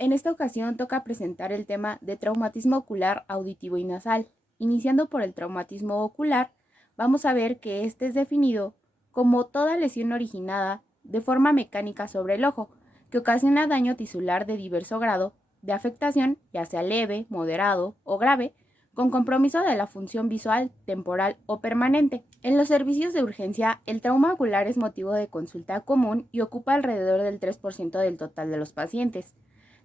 En esta ocasión toca presentar el tema de traumatismo ocular auditivo y nasal. Iniciando por el traumatismo ocular, vamos a ver que este es definido como toda lesión originada de forma mecánica sobre el ojo, que ocasiona daño tisular de diverso grado de afectación, ya sea leve, moderado o grave, con compromiso de la función visual, temporal o permanente. En los servicios de urgencia, el trauma ocular es motivo de consulta común y ocupa alrededor del 3% del total de los pacientes.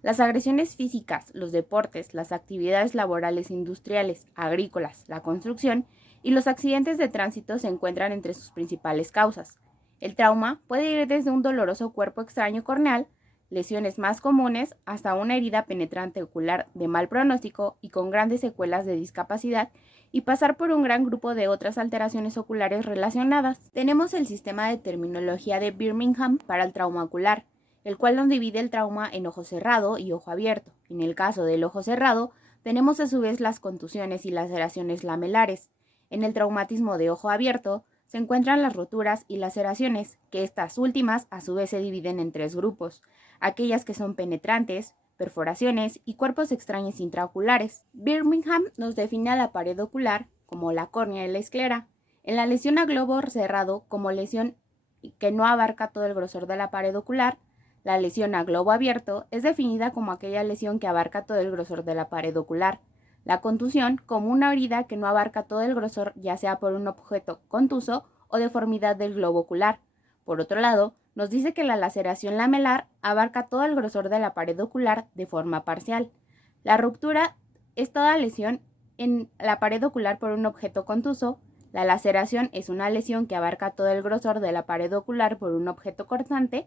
Las agresiones físicas, los deportes, las actividades laborales industriales, agrícolas, la construcción y los accidentes de tránsito se encuentran entre sus principales causas. El trauma puede ir desde un doloroso cuerpo extraño corneal, lesiones más comunes, hasta una herida penetrante ocular de mal pronóstico y con grandes secuelas de discapacidad, y pasar por un gran grupo de otras alteraciones oculares relacionadas. Tenemos el sistema de terminología de Birmingham para el trauma ocular, el cual nos divide el trauma en ojo cerrado y ojo abierto. En el caso del ojo cerrado, tenemos a su vez las contusiones y laceraciones lamelares. En el traumatismo de ojo abierto, se encuentran las roturas y laceraciones, que estas últimas a su vez se dividen en tres grupos: aquellas que son penetrantes, perforaciones y cuerpos extraños intraoculares. Birmingham nos define a la pared ocular como la córnea y la esclera. En la lesión a globo cerrado, como lesión que no abarca todo el grosor de la pared ocular, la lesión a globo abierto es definida como aquella lesión que abarca todo el grosor de la pared ocular. La contusión como una herida que no abarca todo el grosor, ya sea por un objeto contuso o deformidad del globo ocular. Por otro lado, nos dice que la laceración lamelar abarca todo el grosor de la pared ocular de forma parcial. La ruptura es toda lesión en la pared ocular por un objeto contuso. La laceración es una lesión que abarca todo el grosor de la pared ocular por un objeto cortante.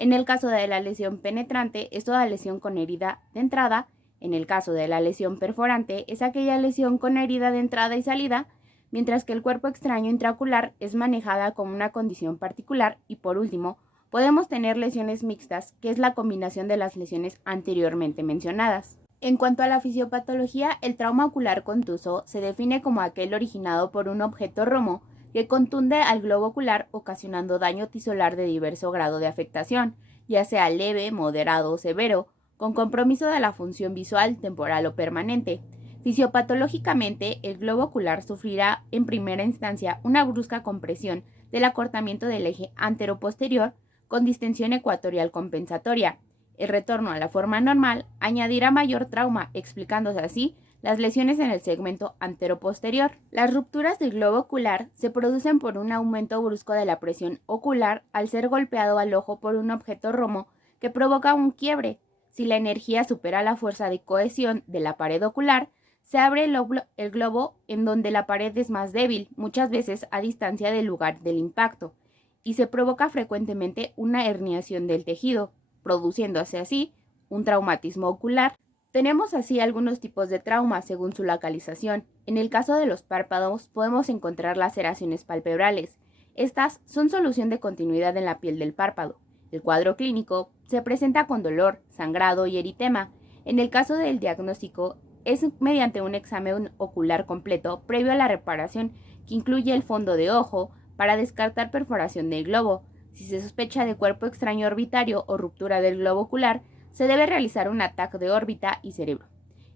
En el caso de la lesión penetrante, es toda lesión con herida de entrada. En el caso de la lesión perforante, es aquella lesión con herida de entrada y salida, mientras que el cuerpo extraño intraocular es manejada como una condición particular. Y por último, podemos tener lesiones mixtas, que es la combinación de las lesiones anteriormente mencionadas. En cuanto a la fisiopatología, el trauma ocular contuso se define como aquel originado por un objeto romo que contunde al globo ocular, ocasionando daño tisular de diverso grado de afectación, ya sea leve, moderado o severo, con compromiso de la función visual, temporal o permanente. Fisiopatológicamente, el globo ocular sufrirá en primera instancia una brusca compresión del acortamiento del eje antero-posterior con distensión ecuatorial compensatoria. El retorno a la forma normal añadirá mayor trauma, explicándose así las lesiones en el segmento antero-posterior. Las rupturas del globo ocular se producen por un aumento brusco de la presión ocular al ser golpeado al ojo por un objeto romo que provoca un quiebre. Si la energía supera la fuerza de cohesión de la pared ocular, se abre el globo en donde la pared es más débil, muchas veces a distancia del lugar del impacto, y se provoca frecuentemente una herniación del tejido, produciéndose así un traumatismo ocular. Tenemos así algunos tipos de traumas según su localización. En el caso de los párpados podemos encontrar laceraciones palpebrales. Estas son solución de continuidad en la piel del párpado. El cuadro clínico se presenta con dolor, sangrado y eritema. En el caso del diagnóstico es mediante un examen ocular completo previo a la reparación, que incluye el fondo de ojo para descartar perforación del globo. Si se sospecha de cuerpo extraño orbitario o ruptura del globo ocular, se debe realizar un ataque de órbita y cerebro.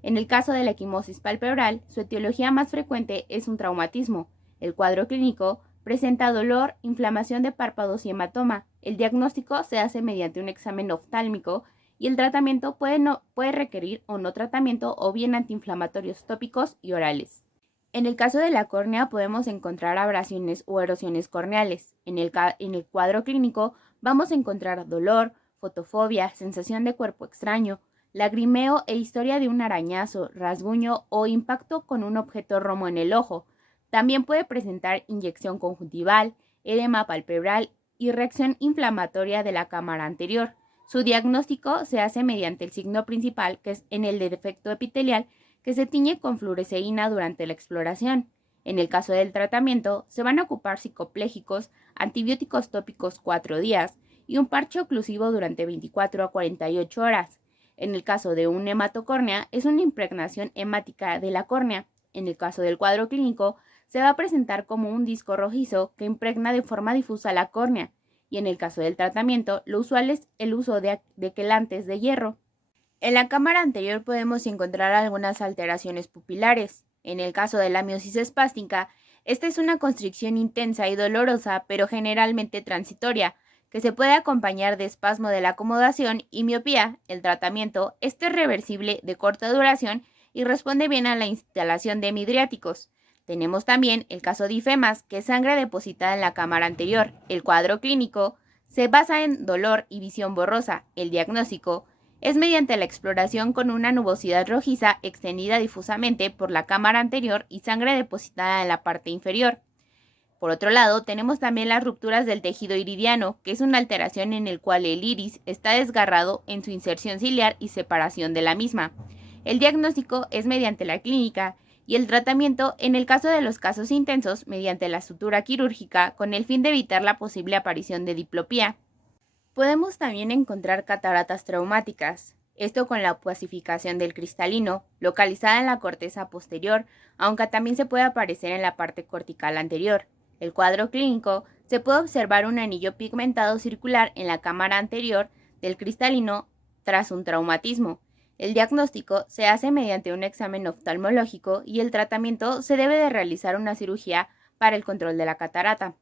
En el caso de la equimosis palpebral, su etiología más frecuente es un traumatismo. El cuadro clínico presenta dolor, inflamación de párpados y hematoma. El diagnóstico se hace mediante un examen oftálmico y el tratamiento puede requerir o no tratamiento o bien antiinflamatorios tópicos y orales. En el caso de la córnea podemos encontrar abrasiones o erosiones corneales. En el cuadro clínico vamos a encontrar dolor, fotofobia, sensación de cuerpo extraño, lagrimeo e historia de un arañazo, rasguño o impacto con un objeto romo en el ojo. También puede presentar inyección conjuntival, edema palpebral y reacción inflamatoria de la cámara anterior. Su diagnóstico se hace mediante el signo principal, que es en el de defecto epitelial, que se tiñe con fluoresceína durante la exploración. En el caso del tratamiento, se van a ocupar psicopléjicos, antibióticos tópicos 4 días y un parche oclusivo durante 24 a 48 horas. En el caso de un hematocórnea, es una impregnación hemática de la córnea. En el caso del cuadro clínico, se va a presentar como un disco rojizo que impregna de forma difusa la córnea. Y en el caso del tratamiento, lo usual es el uso de quelantes de hierro. En la cámara anterior podemos encontrar algunas alteraciones pupilares. En el caso de la miosis espástica, esta es una constricción intensa y dolorosa, pero generalmente transitoria, que se puede acompañar de espasmo de la acomodación y miopía. El tratamiento es reversible, de corta duración y responde bien a la instalación de midriáticos. Tenemos también el caso de ifemas, que es sangre depositada en la cámara anterior. El cuadro clínico se basa en dolor y visión borrosa. El diagnóstico es mediante la exploración con una nubosidad rojiza extendida difusamente por la cámara anterior y sangre depositada en la parte inferior. Por otro lado, tenemos también las rupturas del tejido iridiano, que es una alteración en el cual el iris está desgarrado en su inserción ciliar y separación de la misma. El diagnóstico es mediante la clínica y el tratamiento, en el caso de los casos intensos, mediante la sutura quirúrgica con el fin de evitar la posible aparición de diplopía. Podemos también encontrar cataratas traumáticas, esto con la opacificación del cristalino, localizada en la corteza posterior, aunque también se puede aparecer en la parte cortical anterior. El cuadro clínico se puede observar un anillo pigmentado circular en la cámara anterior del cristalino tras un traumatismo. El diagnóstico se hace mediante un examen oftalmológico y el tratamiento se debe de realizar una cirugía para el control de la catarata.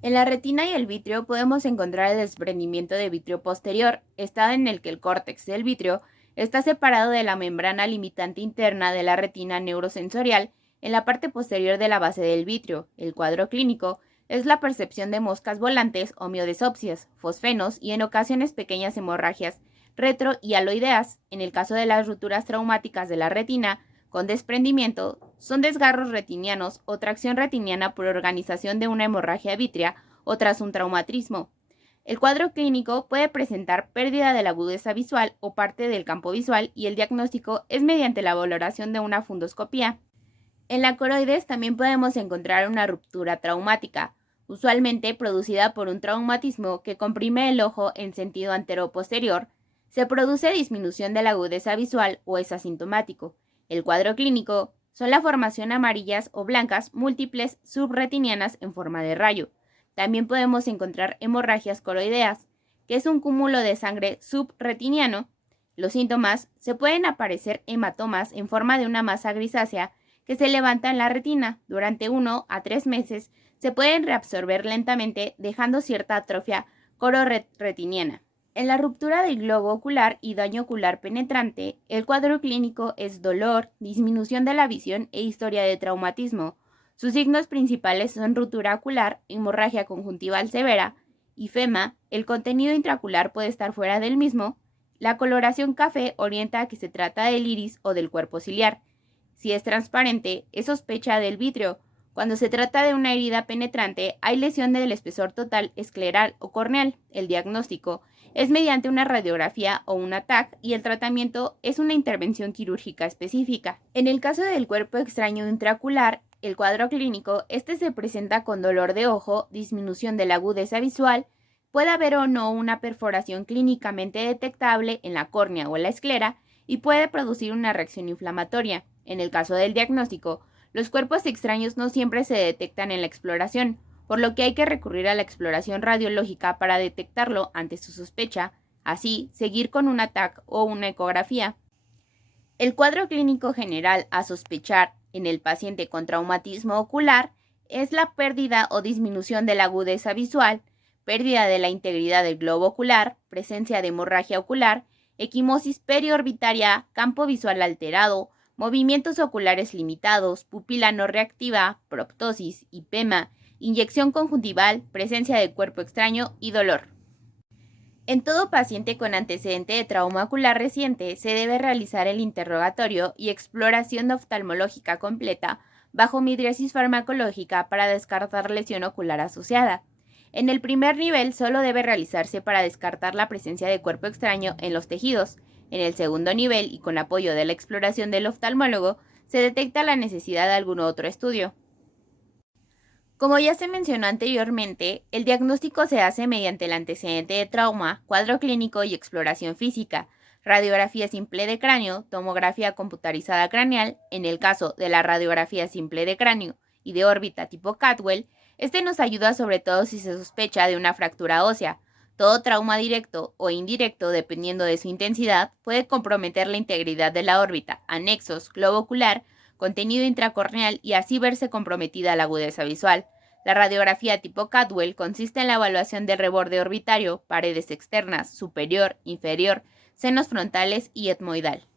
En la retina y el vitrio podemos encontrar el desprendimiento de vitrio posterior, estado en el que el córtex del vitrio está separado de la membrana limitante interna de la retina neurosensorial en la parte posterior de la base del vitrio. El cuadro clínico es la percepción de moscas volantes o miodesopsias, fosfenos y en ocasiones pequeñas hemorragias retro y aloideas. En el caso de las rupturas traumáticas de la retina con desprendimiento, son desgarros retinianos o tracción retiniana por organización de una hemorragia vítrea o tras un traumatismo. El cuadro clínico puede presentar pérdida de la agudeza visual o parte del campo visual y el diagnóstico es mediante la valoración de una fundoscopía. En la coroides también podemos encontrar una ruptura traumática, usualmente producida por un traumatismo que comprime el ojo en sentido antero-posterior. Se produce disminución de la agudeza visual o es asintomático. El cuadro clínico son la formación amarillas o blancas múltiples subretinianas en forma de rayo. También podemos encontrar hemorragias coroideas, que es un cúmulo de sangre subretiniano. Los síntomas se pueden aparecer hematomas en forma de una masa grisácea que se levanta en la retina. Durante 1 a 3 meses se pueden reabsorber lentamente, dejando cierta atrofia cororetiniana. En la ruptura del globo ocular y daño ocular penetrante, el cuadro clínico es dolor, disminución de la visión e historia de traumatismo. Sus signos principales son ruptura ocular, hemorragia conjuntival severa, ifema, el contenido intraocular puede estar fuera del mismo, la coloración café orienta a que se trata del iris o del cuerpo ciliar. Si es transparente, es sospecha del vitrio. Cuando se trata de una herida penetrante, hay lesión del espesor total escleral o corneal. El diagnóstico es mediante una radiografía o una TAC y el tratamiento es una intervención quirúrgica específica. En el caso del cuerpo extraño intraocular, el cuadro clínico, se presenta con dolor de ojo, disminución de la agudeza visual, puede haber o no una perforación clínicamente detectable en la córnea o la esclera y puede producir una reacción inflamatoria. En el caso del diagnóstico, los cuerpos extraños no siempre se detectan en la exploración, por lo que hay que recurrir a la exploración radiológica para detectarlo ante su sospecha, así seguir con un TAC o una ecografía. El cuadro clínico general a sospechar en el paciente con traumatismo ocular es la pérdida o disminución de la agudeza visual, pérdida de la integridad del globo ocular, presencia de hemorragia ocular, equimosis periorbitaria, campo visual alterado, movimientos oculares limitados, pupila no reactiva, proptosis, hipema, inyección conjuntival, presencia de cuerpo extraño y dolor. En todo paciente con antecedente de trauma ocular reciente se debe realizar el interrogatorio y exploración oftalmológica completa bajo midriasis farmacológica para descartar lesión ocular asociada. En el primer nivel solo debe realizarse para descartar la presencia de cuerpo extraño en los tejidos. En el segundo nivel y con apoyo de la exploración del oftalmólogo, se detecta la necesidad de algún otro estudio. Como ya se mencionó anteriormente, el diagnóstico se hace mediante el antecedente de trauma, cuadro clínico y exploración física, radiografía simple de cráneo, tomografía computarizada craneal. En el caso de la radiografía simple de cráneo y de órbita tipo Catwell, nos ayuda sobre todo si se sospecha de una fractura ósea. Todo trauma directo o indirecto, dependiendo de su intensidad, puede comprometer la integridad de la órbita, anexos, globo ocular, contenido intracorneal y así verse comprometida la agudeza visual. La radiografía tipo Cadwell consiste en la evaluación del reborde orbitario, paredes externas, superior, inferior, senos frontales y etmoidal.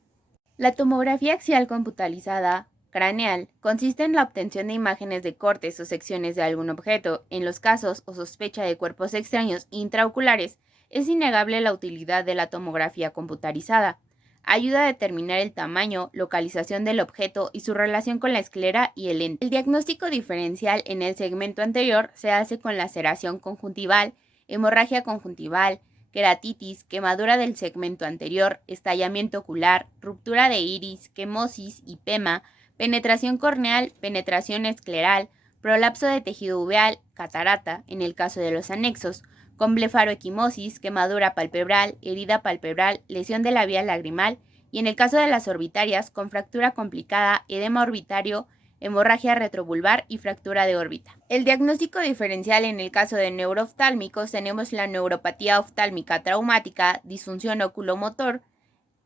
La tomografía axial computarizada craneal consiste en la obtención de imágenes de cortes o secciones de algún objeto. En los casos o sospecha de cuerpos extraños intraoculares, es innegable la utilidad de la tomografía computarizada. Ayuda a determinar el tamaño, localización del objeto y su relación con la esclera y el lente. El diagnóstico diferencial en el segmento anterior se hace con laceración conjuntival, hemorragia conjuntival, queratitis, quemadura del segmento anterior, estallamiento ocular, ruptura de iris, quemosis, hipema, penetración corneal, penetración escleral, prolapso de tejido uveal, catarata, en el caso de los anexos, con blefaroequimosis, quemadura palpebral, herida palpebral, lesión de la vía lagrimal, y en el caso de las orbitarias, con fractura complicada, edema orbitario, hemorragia retrovulvar y fractura de órbita. El diagnóstico diferencial en el caso de neurooftálmicos tenemos la neuropatía oftálmica traumática, disfunción oculomotor,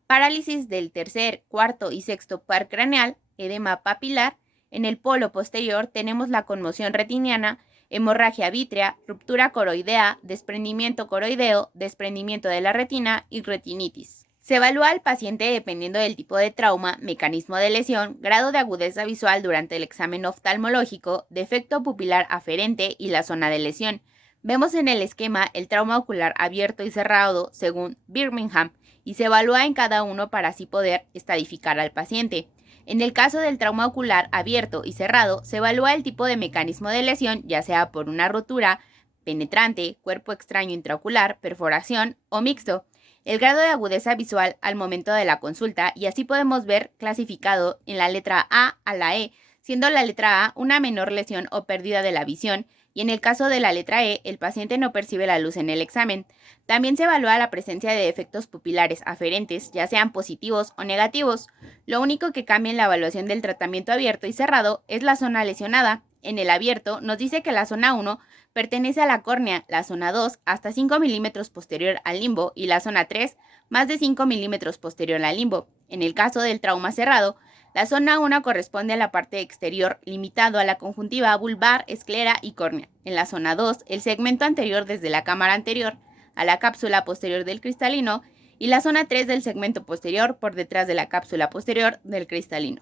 parálisis del tercer, cuarto y sexto par craneal, edema papilar. En el polo posterior tenemos la conmoción retiniana, hemorragia vítrea, ruptura coroidea, desprendimiento coroideo, desprendimiento de la retina y retinitis. Se evalúa al paciente dependiendo del tipo de trauma, mecanismo de lesión, grado de agudeza visual durante el examen oftalmológico, defecto pupilar aferente y la zona de lesión. Vemos en el esquema el trauma ocular abierto y cerrado según Birmingham y se evalúa en cada uno para así poder estadificar al paciente. En el caso del trauma ocular abierto y cerrado, se evalúa el tipo de mecanismo de lesión, ya sea por una rotura, penetrante, cuerpo extraño intraocular, perforación o mixto, el grado de agudeza visual al momento de la consulta y así podemos ver clasificado en la letra A a la E, siendo la letra A una menor lesión o pérdida de la visión y en el caso de la letra E, el paciente no percibe la luz en el examen. También se evalúa la presencia de defectos pupilares aferentes, ya sean positivos o negativos. Lo único que cambia en la evaluación del tratamiento abierto y cerrado es la zona lesionada. En el abierto nos dice que la zona 1 pertenece a la córnea, la zona 2 hasta 5 milímetros posterior al limbo y la zona 3 más de 5 milímetros posterior al limbo. En el caso del trauma cerrado, la zona 1 corresponde a la parte exterior, limitado a la conjuntiva vulvar, esclera y córnea. En la zona 2, el segmento anterior desde la cámara anterior a la cápsula posterior del cristalino y la zona 3 del segmento posterior por detrás de la cápsula posterior del cristalino.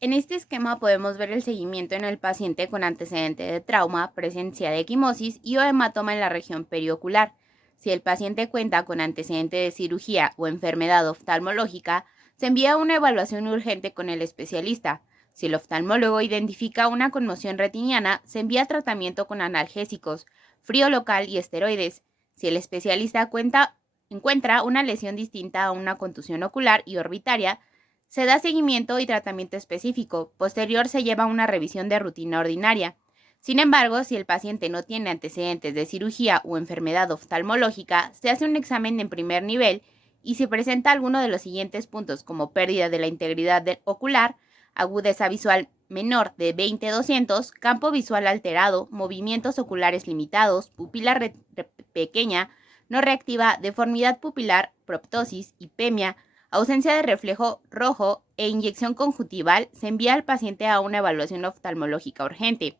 En este esquema podemos ver el seguimiento en el paciente con antecedente de trauma, presencia de equimosis y o hematoma en la región periocular. Si el paciente cuenta con antecedente de cirugía o enfermedad oftalmológica, se envía una evaluación urgente con el especialista. Si el oftalmólogo identifica una conmoción retiniana, se envía tratamiento con analgésicos, frío local y esteroides. Si el especialista encuentra una lesión distinta a una contusión ocular y orbitaria, se da seguimiento y tratamiento específico. Posterior se lleva una revisión de rutina ordinaria. Sin embargo, si el paciente no tiene antecedentes de cirugía o enfermedad oftalmológica, se hace un examen en primer nivel y si presenta alguno de los siguientes puntos como pérdida de la integridad ocular, agudeza visual menor de 20-200, campo visual alterado, movimientos oculares limitados, pupila pequeña, no reactiva, deformidad pupilar, proptosis, hipemia, ausencia de reflejo rojo e inyección conjuntival, se envía al paciente a una evaluación oftalmológica urgente.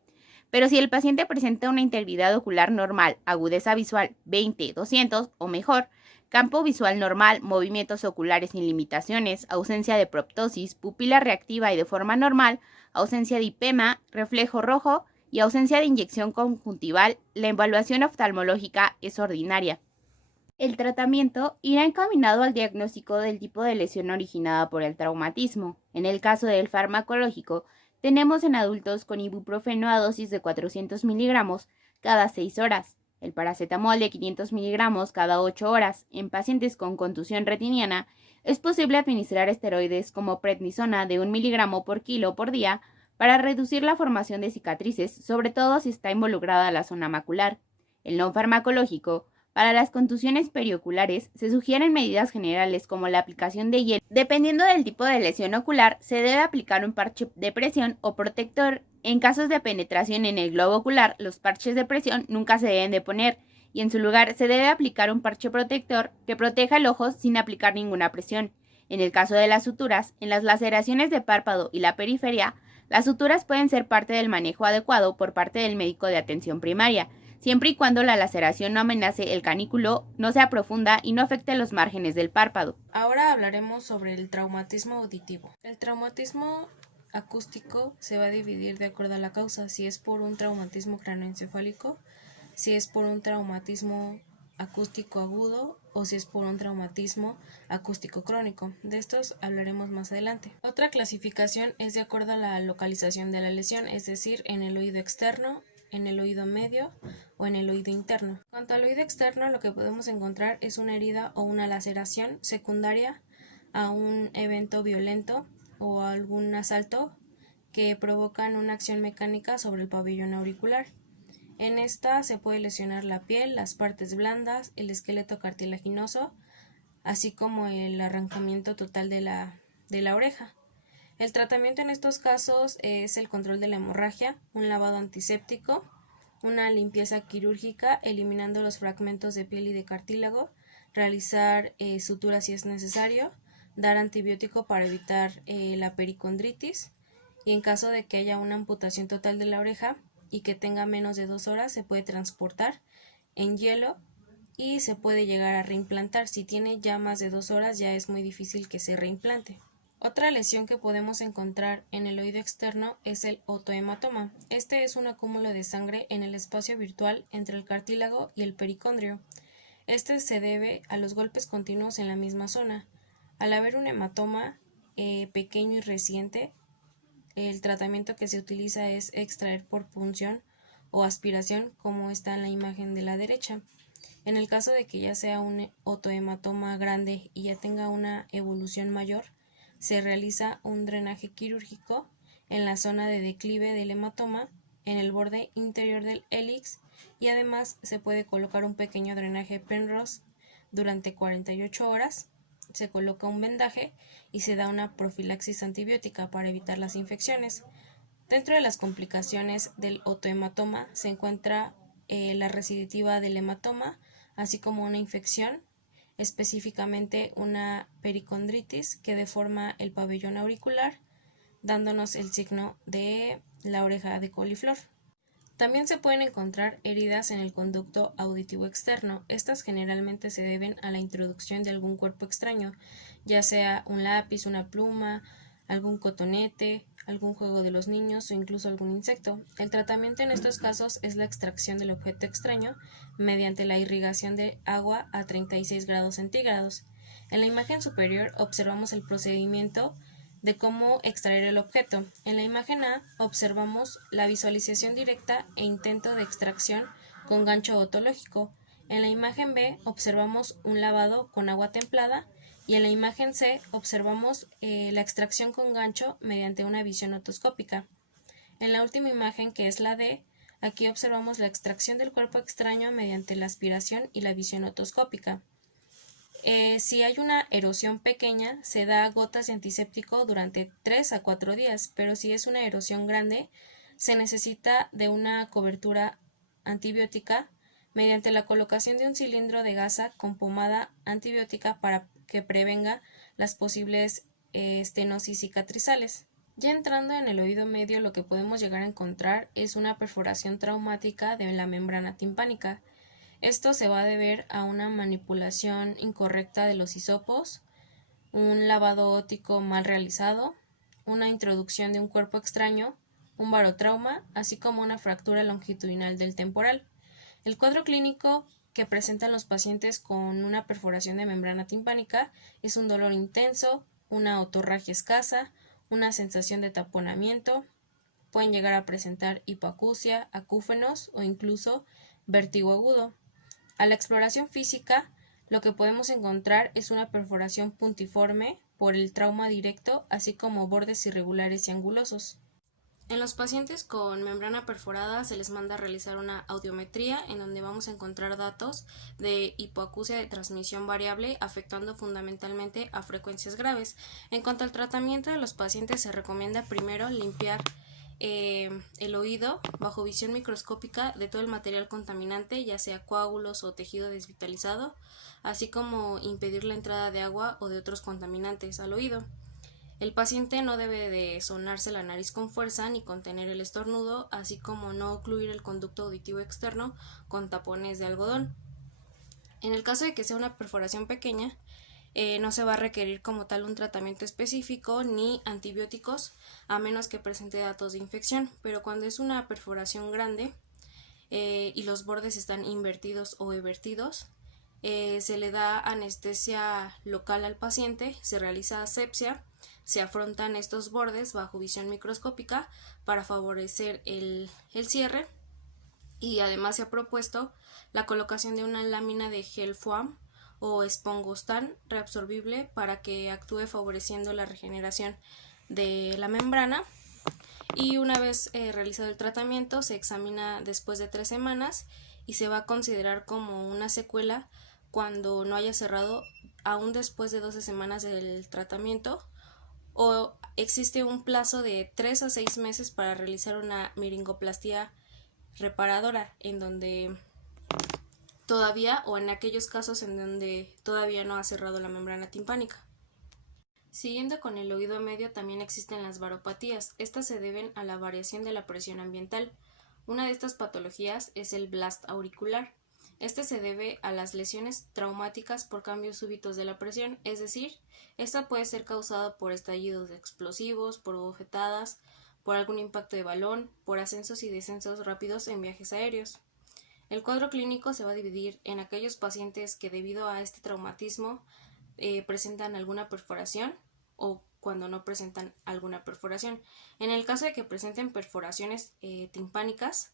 Pero si el paciente presenta una integridad ocular normal, agudeza visual 20-200 o mejor, campo visual normal, movimientos oculares sin limitaciones, ausencia de proptosis, pupila reactiva y de forma normal, ausencia de hipema, reflejo rojo y ausencia de inyección conjuntival, la evaluación oftalmológica es ordinaria. El tratamiento irá encaminado al diagnóstico del tipo de lesión originada por el traumatismo. En el caso del farmacológico, tenemos en adultos con ibuprofeno a dosis de 400 miligramos cada 6 horas, el paracetamol de 500 miligramos cada 8 horas. En pacientes con contusión retiniana, es posible administrar esteroides como prednisona de 1 miligramo por kilo por día para reducir la formación de cicatrices, sobre todo si está involucrada la zona macular. El no farmacológico, para las contusiones perioculares, se sugieren medidas generales como la aplicación de hielo. Dependiendo del tipo de lesión ocular, se debe aplicar un parche de presión o protector. En casos de penetración en el globo ocular, los parches de presión nunca se deben de poner y en su lugar se debe aplicar un parche protector que proteja el ojo sin aplicar ninguna presión. En el caso de las suturas, en las laceraciones de párpado y la periferia, las suturas pueden ser parte del manejo adecuado por parte del médico de atención primaria, siempre y cuando la laceración no amenace el canículo, no sea profunda y no afecte los márgenes del párpado. Ahora hablaremos sobre el traumatismo auditivo. El traumatismo acústico se va a dividir de acuerdo a la causa, si es por un traumatismo craneoencefálico, si es por un traumatismo acústico agudo o si es por un traumatismo acústico crónico. De estos hablaremos más adelante. Otra clasificación es de acuerdo a la localización de la lesión, es decir, en el oído externo, en el oído medio o en el oído interno. Cuanto al oído externo, lo que podemos encontrar es una herida o una laceración secundaria a un evento violento o a algún asalto que provocan una acción mecánica sobre el pabellón auricular. En esta se puede lesionar la piel, las partes blandas, el esqueleto cartilaginoso, así como el arrancamiento total de la oreja. El tratamiento en estos casos es el control de la hemorragia, un lavado antiséptico, una limpieza quirúrgica eliminando los fragmentos de piel y de cartílago, realizar suturas si es necesario, dar antibiótico para evitar la pericondritis y en caso de que haya una amputación total de la oreja y que tenga menos de 2 horas se puede transportar en hielo y se puede llegar a reimplantar. Si tiene ya más de 2 horas ya es muy difícil que se reimplante. Otra lesión que podemos encontrar en el oído externo es el otohematoma. Este es un acúmulo de sangre en el espacio virtual entre el cartílago y el pericondrio. Este se debe a los golpes continuos en la misma zona. Al haber un hematoma pequeño y reciente, el tratamiento que se utiliza es extraer por punción o aspiración, como está en la imagen de la derecha. En el caso de que ya sea un otohematoma grande y ya tenga una evolución mayor, se realiza un drenaje quirúrgico en la zona de declive del hematoma, en el borde interior del hélix y además se puede colocar un pequeño drenaje Penrose durante 48 horas, se coloca un vendaje y se da una profilaxis antibiótica para evitar las infecciones. Dentro de las complicaciones del otohematoma se encuentra la recidiva del hematoma, así como una infección, específicamente una pericondritis que deforma el pabellón auricular, dándonos el signo de la oreja de coliflor. También se pueden encontrar heridas en el conducto auditivo externo. Estas generalmente se deben a la introducción de algún cuerpo extraño, ya sea un lápiz, una pluma, algún cotonete, algún juego de los niños o incluso algún insecto. El tratamiento en estos casos es la extracción del objeto extraño mediante la irrigación de agua a 36 grados centígrados. En la imagen superior observamos el procedimiento de cómo extraer el objeto. En la imagen A observamos la visualización directa e intento de extracción con gancho otológico. En la imagen B observamos un lavado con agua templada y en la imagen C observamos la extracción con gancho mediante una visión otoscópica. En la última imagen, que es la D, aquí observamos la extracción del cuerpo extraño mediante la aspiración y la visión otoscópica. Si hay una erosión pequeña, se da gotas de antiséptico durante 3 a 4 días, pero si es una erosión grande, se necesita de una cobertura antibiótica mediante la colocación de un cilindro de gasa con pomada antibiótica para que prevenga las posibles estenosis cicatrizales. Ya entrando en el oído medio, lo que podemos llegar a encontrar es una perforación traumática de la membrana timpánica. Esto se va a deber a una manipulación incorrecta de los hisopos, un lavado óptico mal realizado, una introducción de un cuerpo extraño, un barotrauma, así como una fractura longitudinal del temporal. El cuadro clínico que presentan los pacientes con una perforación de membrana timpánica es un dolor intenso, una otorragia escasa, una sensación de taponamiento, pueden llegar a presentar hipoacusia, acúfenos o incluso vértigo agudo. A la exploración física, lo que podemos encontrar es una perforación puntiforme por el trauma directo, así como bordes irregulares y angulosos. En los pacientes con membrana perforada se les manda a realizar una audiometría en donde vamos a encontrar datos de hipoacusia de transmisión variable afectando fundamentalmente a frecuencias graves. En cuanto al tratamiento de los pacientes se recomienda primero limpiar el oído bajo visión microscópica de todo el material contaminante, ya sea coágulos o tejido desvitalizado, así como impedir la entrada de agua o de otros contaminantes al oído. El paciente no debe de sonarse la nariz con fuerza ni contener el estornudo, así como no ocluir el conducto auditivo externo con tapones de algodón. En el caso de que sea una perforación pequeña, no se va a requerir como tal un tratamiento específico ni antibióticos, a menos que presente datos de infección, pero cuando es una perforación grande y los bordes están invertidos o evertidos, se le da anestesia local al paciente, se realiza asepsia, se afrontan estos bordes bajo visión microscópica para favorecer el cierre, y además se ha propuesto la colocación de una lámina de gel foam o espongostán reabsorbible para que actúe favoreciendo la regeneración de la membrana. Y una vez realizado el tratamiento, se examina después de 3 semanas y se va a considerar como una secuela cuando no haya cerrado aún después de 12 semanas del tratamiento, o existe un plazo de 3 a 6 meses para realizar una miringoplastía reparadora, en donde todavía, o en aquellos casos en donde todavía no ha cerrado la membrana timpánica. Siguiendo con el oído medio, también existen las varopatías. Estas se deben a la variación de la presión ambiental. Una de estas patologías es el blast auricular. Este se debe a las lesiones traumáticas por cambios súbitos de la presión, es decir, esta puede ser causada por estallidos explosivos, por bofetadas, por algún impacto de balón, por ascensos y descensos rápidos en viajes aéreos. El cuadro clínico se va a dividir en aquellos pacientes que debido a este traumatismo presentan alguna perforación, o cuando no presentan alguna perforación. En el caso de que presenten perforaciones timpánicas,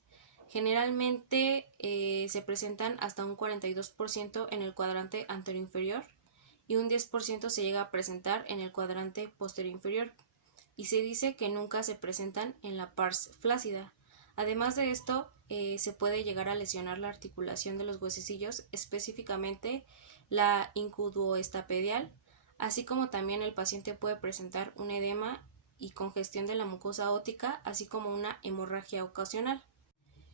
generalmente se presentan hasta un 42% en el cuadrante anteroinferior y un 10% se llega a presentar en el cuadrante posterior-inferior, y se dice que nunca se presentan en la pars flácida. Además de esto, se puede llegar a lesionar la articulación de los huesecillos, específicamente la incuboestapedial, así como también el paciente puede presentar un edema y congestión de la mucosa óptica, así como una hemorragia ocasional.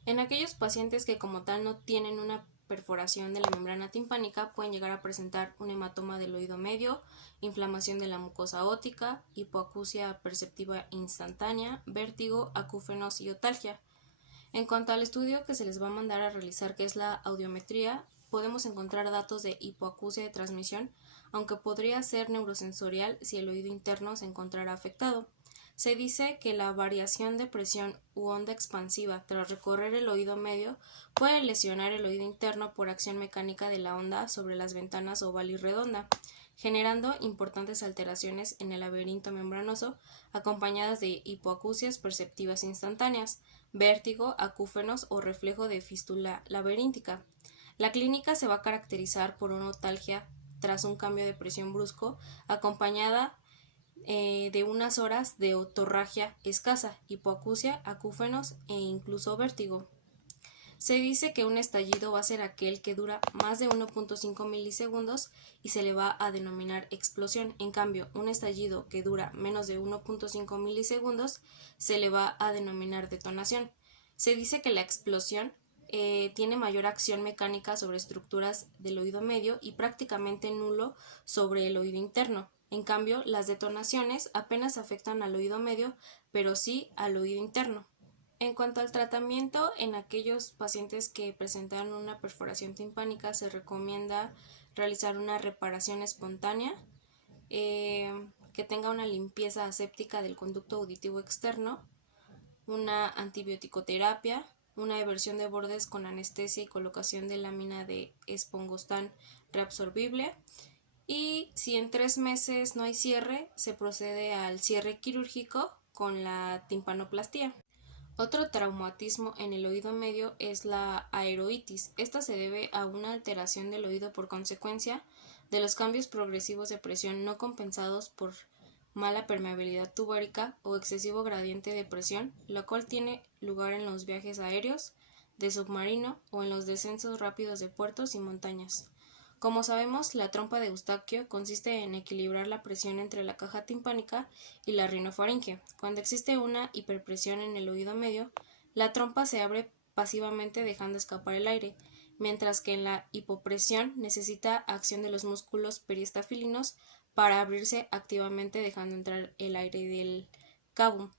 En aquellos pacientes que como tal no tienen una perforación de la membrana timpánica, pueden llegar a presentar un hematoma del oído medio, inflamación de la mucosa óptica, hipoacusia perceptiva instantánea, vértigo, acúfenos y otalgia. En cuanto al estudio que se les va a mandar a realizar, que es la audiometría, podemos encontrar datos de hipoacusia de transmisión, aunque podría ser neurosensorial si el oído interno se encontrara afectado. Se dice que la variación de presión u onda expansiva tras recorrer el oído medio puede lesionar el oído interno por acción mecánica de la onda sobre las ventanas oval y redonda, generando importantes alteraciones en el laberinto membranoso, acompañadas de hipoacusias perceptivas instantáneas, vértigo, acúfenos o reflejo de fístula laberíntica. La clínica se va a caracterizar por una otalgia tras un cambio de presión brusco, acompañada de unas horas de otorragia escasa, hipoacusia, acúfenos e incluso vértigo. Se dice que un estallido va a ser aquel que dura más de 1.5 milisegundos y se le va a denominar explosión. En cambio, un estallido que dura menos de 1.5 milisegundos se le va a denominar detonación. Se dice que la explosión tiene mayor acción mecánica sobre estructuras del oído medio y prácticamente nulo sobre el oído interno. En cambio, las detonaciones apenas afectan al oído medio, pero sí al oído interno. En cuanto al tratamiento, en aquellos pacientes que presentan una perforación timpánica se recomienda realizar una reparación espontánea, que tenga una limpieza aséptica del conducto auditivo externo, una antibiótico-terapia, una eversión de bordes con anestesia y colocación de lámina de espongostán reabsorbible, y si en 3 meses no hay cierre, se procede al cierre quirúrgico con la timpanoplastía. Otro traumatismo en el oído medio es la aeroitis. Esta se debe a una alteración del oído por consecuencia de los cambios progresivos de presión no compensados por mala permeabilidad tubárica o excesivo gradiente de presión, la cual tiene lugar en los viajes aéreos, de submarino o en los descensos rápidos de puertos y montañas. Como sabemos, la trompa de Eustaquio consiste en equilibrar la presión entre la caja timpánica y la rinofaringe. Cuando existe una hiperpresión en el oído medio, la trompa se abre pasivamente dejando escapar el aire, mientras que en la hipopresión necesita acción de los músculos periestafilinos para abrirse activamente dejando entrar el aire del cabo.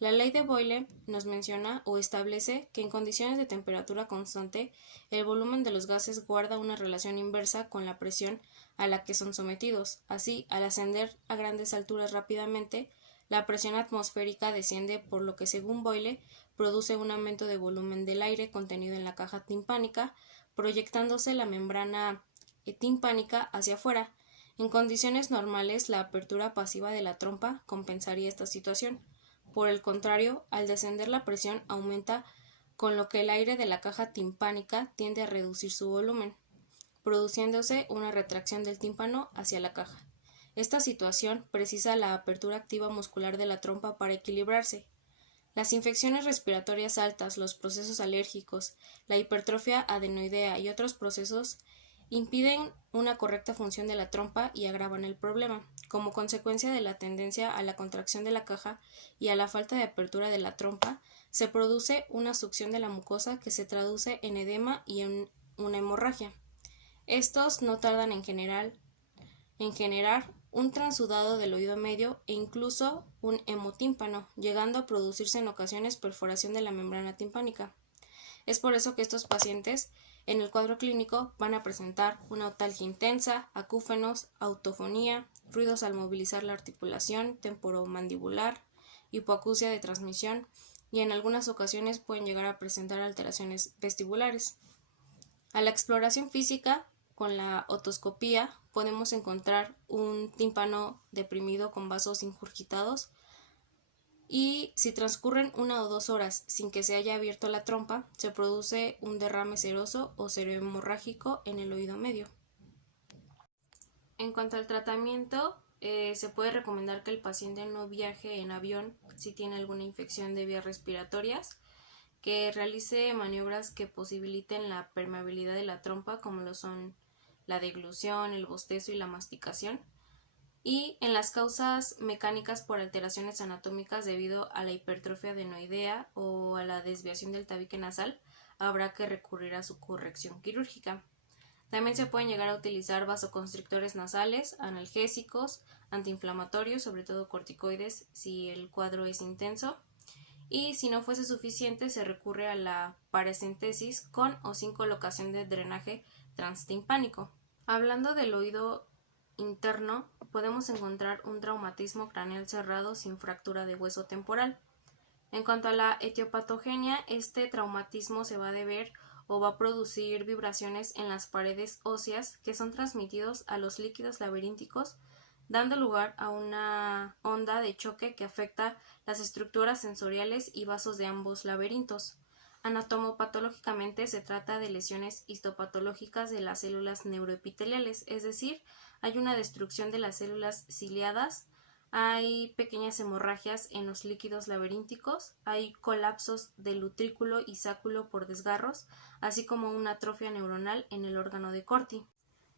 La ley de Boyle nos menciona o establece que en condiciones de temperatura constante, el volumen de los gases guarda una relación inversa con la presión a la que son sometidos. Así, al ascender a grandes alturas rápidamente, la presión atmosférica desciende, por lo que según Boyle produce un aumento de volumen del aire contenido en la caja timpánica, proyectándose la membrana timpánica hacia afuera. En condiciones normales, la apertura pasiva de la trompa compensaría esta situación. Por el contrario, al descender la presión aumenta, con lo que el aire de la caja timpánica tiende a reducir su volumen, produciéndose una retracción del tímpano hacia la caja. Esta situación precisa la apertura activa muscular de la trompa para equilibrarse. Las infecciones respiratorias altas, los procesos alérgicos, la hipertrofia adenoidea y otros procesos impiden una correcta función de la trompa y agravan el problema. Como consecuencia de la tendencia a la contracción de la caja y a la falta de apertura de la trompa, se produce una succión de la mucosa que se traduce en edema y en una hemorragia. Estos no tardan en generar un transudado del oído medio e incluso un hemotímpano, llegando a producirse en ocasiones perforación de la membrana timpánica. Es por eso que estos pacientes en el cuadro clínico van a presentar una otalgia intensa, acúfenos, autofonía, ruidos al movilizar la articulación temporomandibular, hipoacusia de transmisión y en algunas ocasiones pueden llegar a presentar alteraciones vestibulares. A la exploración física, con la otoscopía, podemos encontrar un tímpano deprimido con vasos ingurgitados y si transcurren 1 o 2 horas sin que se haya abierto la trompa, se produce un derrame seroso o serohemorrágico en el oído medio. En cuanto al tratamiento, se puede recomendar que el paciente no viaje en avión si tiene alguna infección de vías respiratorias, que realice maniobras que posibiliten la permeabilidad de la trompa, como lo son la deglución, el bostezo y la masticación. Y en las causas mecánicas por alteraciones anatómicas debido a la hipertrofia adenoidea o a la desviación del tabique nasal, habrá que recurrir a su corrección quirúrgica. También se pueden llegar a utilizar vasoconstrictores nasales, analgésicos, antiinflamatorios, sobre todo corticoides si el cuadro es intenso. Y si no fuese suficiente, se recurre a la paracentesis con o sin colocación de drenaje transtimpánico. Hablando del oído interno, podemos encontrar un traumatismo craneal cerrado sin fractura de hueso temporal. En cuanto a la etiopatogenia, este traumatismo se va a deber o va a producir vibraciones en las paredes óseas que son transmitidos a los líquidos laberínticos, dando lugar a una onda de choque que afecta las estructuras sensoriales y vasos de ambos laberintos. Anatomopatológicamente se trata de lesiones histopatológicas de las células neuroepiteliales, es decir, hay una destrucción de las células ciliadas, hay pequeñas hemorragias en los líquidos laberínticos, hay colapsos del utrículo y sáculo por desgarros, así como una atrofia neuronal en el órgano de Corti.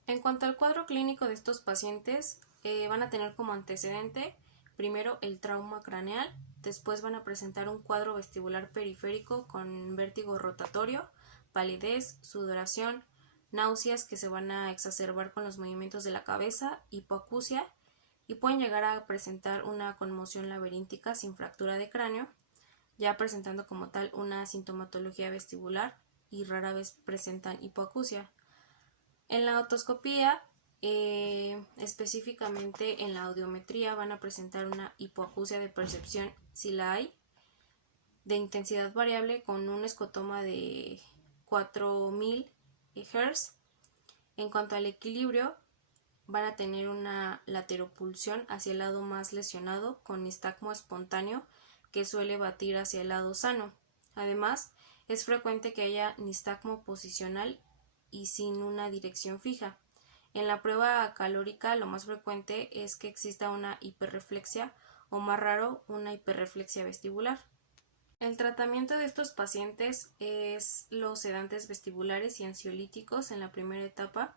En cuanto al cuadro clínico de estos pacientes, van a tener como antecedente primero el trauma craneal, después van a presentar un cuadro vestibular periférico con vértigo rotatorio, palidez, sudoración, náuseas que se van a exacerbar con los movimientos de la cabeza, hipoacusia y pueden llegar a presentar una conmoción laberíntica sin fractura de cráneo, ya presentando como tal una sintomatología vestibular y rara vez presentan hipoacusia. En la otoscopía, específicamente en la audiometría, van a presentar una hipoacusia de percepción, si la hay, de intensidad variable con un escotoma de 4000 Hz. En cuanto al equilibrio, van a tener una lateropulsión hacia el lado más lesionado con nistagmo espontáneo que suele batir hacia el lado sano. Además, es frecuente que haya nistagmo posicional y sin una dirección fija. En la prueba calórica, lo más frecuente es que exista una hiperreflexia o, más raro, una hiperreflexia vestibular. El tratamiento de estos pacientes es los sedantes vestibulares y ansiolíticos en la primera etapa.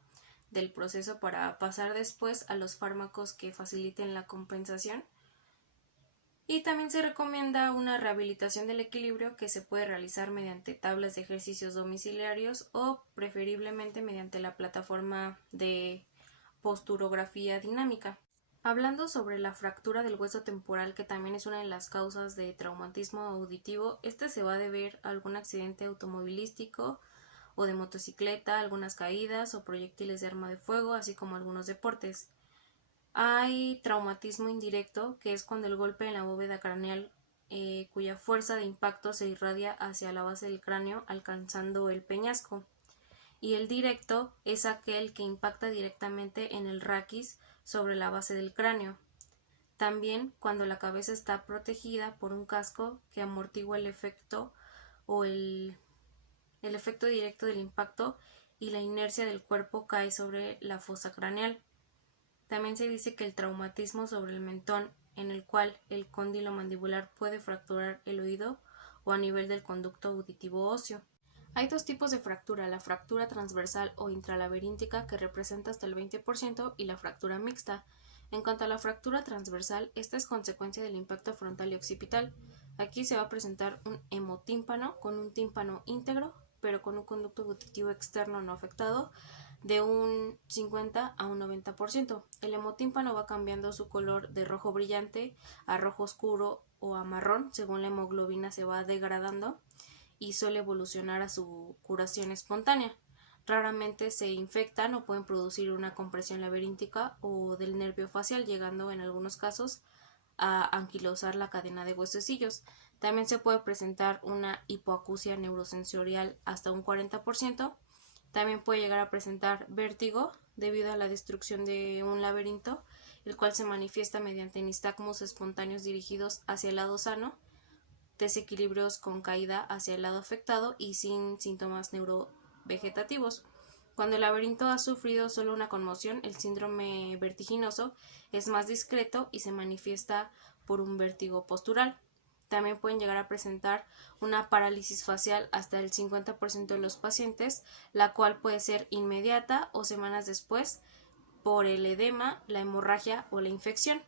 del proceso para pasar después a los fármacos que faciliten la compensación. Y también se recomienda una rehabilitación del equilibrio que se puede realizar mediante tablas de ejercicios domiciliarios o preferiblemente mediante la plataforma de posturografía dinámica. Hablando sobre la fractura del hueso temporal, que también es una de las causas de traumatismo auditivo, este se va a deber a algún accidente automovilístico o de motocicleta, algunas caídas o proyectiles de arma de fuego, así como algunos deportes. Hay traumatismo indirecto, que es cuando el golpe en la bóveda craneal, cuya fuerza de impacto se irradia hacia la base del cráneo, alcanzando el peñasco. Y el directo es aquel que impacta directamente en el raquis sobre la base del cráneo. También cuando la cabeza está protegida por un casco que amortigua el efecto o el efecto directo del impacto y la inercia del cuerpo cae sobre la fosa craneal. También se dice que el traumatismo sobre el mentón, en el cual el cóndilo mandibular puede fracturar el oído o a nivel del conducto auditivo óseo. Hay dos tipos de fractura, la fractura transversal o intralaberíntica, que representa hasta el 20%, y la fractura mixta. En cuanto a la fractura transversal, esta es consecuencia del impacto frontal y occipital. Aquí se va a presentar un hemotímpano con un tímpano íntegro, pero con un conducto auditivo externo no afectado, de un 50 a un 90%. El hemotímpano va cambiando su color de rojo brillante a rojo oscuro o a marrón según la hemoglobina se va degradando y suele evolucionar a su curación espontánea. Raramente se infectan o pueden producir una compresión laberíntica o del nervio facial, llegando en algunos casos a anquilosar la cadena de huesecillos. También se puede presentar una hipoacusia neurosensorial hasta un 40%. También puede llegar a presentar vértigo debido a la destrucción de un laberinto, el cual se manifiesta mediante nistagmos espontáneos dirigidos hacia el lado sano, desequilibrios con caída hacia el lado afectado y sin síntomas neurovegetativos. Cuando el laberinto ha sufrido solo una conmoción, el síndrome vertiginoso es más discreto y se manifiesta por un vértigo postural. También pueden llegar a presentar una parálisis facial hasta el 50% de los pacientes, la cual puede ser inmediata o semanas después por el edema, la hemorragia o la infección.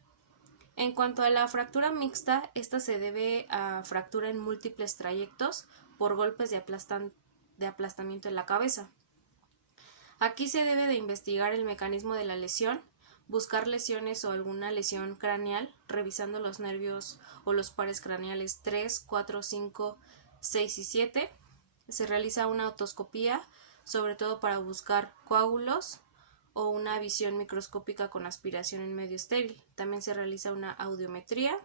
En cuanto a la fractura mixta, esta se debe a fractura en múltiples trayectos por golpes de aplastamiento en la cabeza. Aquí se debe de investigar el mecanismo de la lesión, buscar lesiones o alguna lesión craneal, revisando los nervios o los pares craneales 3, 4, 5, 6 y 7. Se realiza una otoscopía, sobre todo para buscar coágulos, o una visión microscópica con aspiración en medio estéril. También se realiza una audiometría,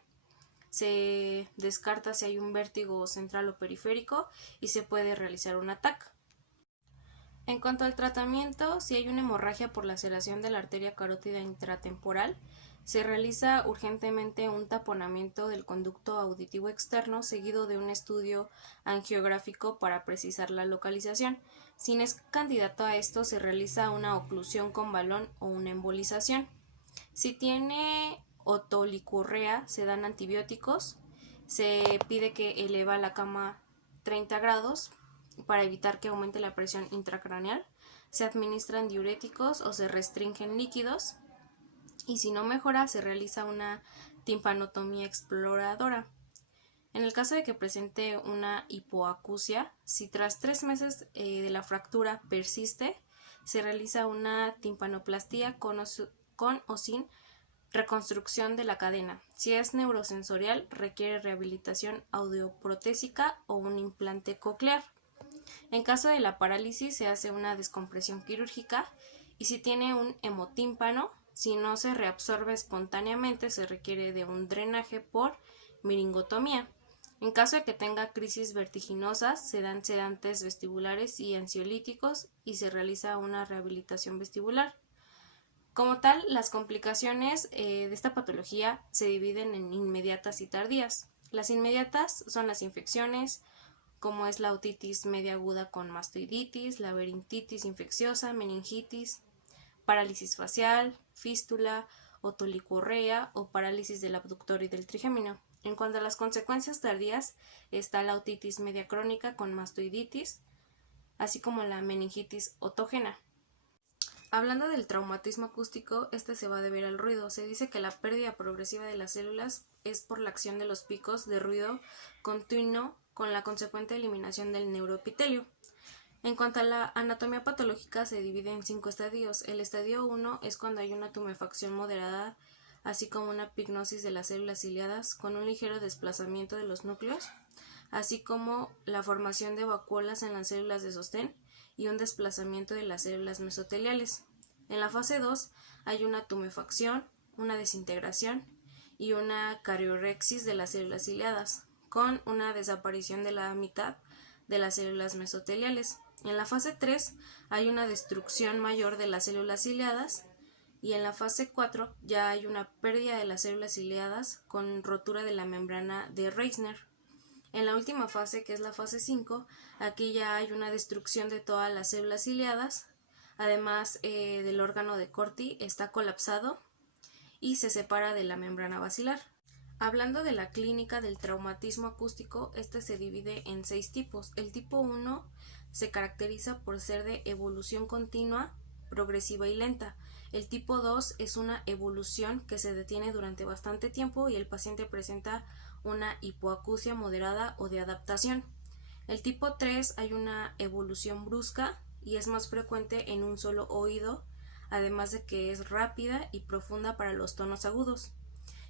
se descarta si hay un vértigo central o periférico y se puede realizar un TAC. En cuanto al tratamiento, si hay una hemorragia por laceración de la arteria carótida intratemporal, se realiza urgentemente un taponamiento del conducto auditivo externo seguido de un estudio angiográfico para precisar la localización. Si no es candidato a esto, se realiza una oclusión con balón o una embolización. Si tiene otolicurrea, se dan antibióticos. Se pide que eleva la cama 30 grados para evitar que aumente la presión intracraneal. Se administran diuréticos o se restringen líquidos. Y si no mejora, se realiza una timpanotomía exploradora. En el caso de que presente una hipoacusia, si tras 3 meses de la fractura persiste, se realiza una timpanoplastía con o sin reconstrucción de la cadena. Si es neurosensorial, requiere rehabilitación audioprotésica o un implante coclear. En caso de la parálisis, se hace una descompresión quirúrgica y si tiene un hemotímpano, si no se reabsorbe espontáneamente, se requiere de un drenaje por miringotomía. En caso de que tenga crisis vertiginosas, se dan sedantes vestibulares y ansiolíticos y se realiza una rehabilitación vestibular. Como tal, las complicaciones de esta patología se dividen en inmediatas y tardías. Las inmediatas son las infecciones, como es la otitis media aguda con mastoiditis, laberintitis infecciosa, meningitis, parálisis facial, fístula, otolicurrea o parálisis del abductor y del trigémino. En cuanto a las consecuencias tardías, está la otitis media crónica con mastoiditis, así como la meningitis otógena. Hablando del traumatismo acústico, este se va a deber al ruido. Se dice que la pérdida progresiva de las células es por la acción de los picos de ruido continuo con la consecuente eliminación del neuroepitelio. En cuanto a la anatomía patológica, se divide en 5 estadios. El estadio 1 es cuando hay una tumefacción moderada, así como una pignosis de las células ciliadas con un ligero desplazamiento de los núcleos, así como la formación de vacuolas en las células de sostén y un desplazamiento de las células mesoteliales. En la fase 2 hay una tumefacción, una desintegración y una cariorexis de las células ciliadas, con una desaparición de la mitad de las células mesoteliales. En la fase 3 hay una destrucción mayor de las células ciliadas y en la fase 4 ya hay una pérdida de las células ciliadas con rotura de la membrana de Reisner. En la última fase, que es la fase 5, aquí ya hay una destrucción de todas las células ciliadas, además del órgano de Corti está colapsado y se separa de la membrana basilar. Hablando de la clínica del traumatismo acústico, este se divide en 6 tipos. El tipo 1 se caracteriza por ser de evolución continua, progresiva y lenta. El tipo 2 es una evolución que se detiene durante bastante tiempo y el paciente presenta una hipoacusia moderada o de adaptación. El tipo 3 hay una evolución brusca y es más frecuente en un solo oído, además de que es rápida y profunda para los tonos agudos.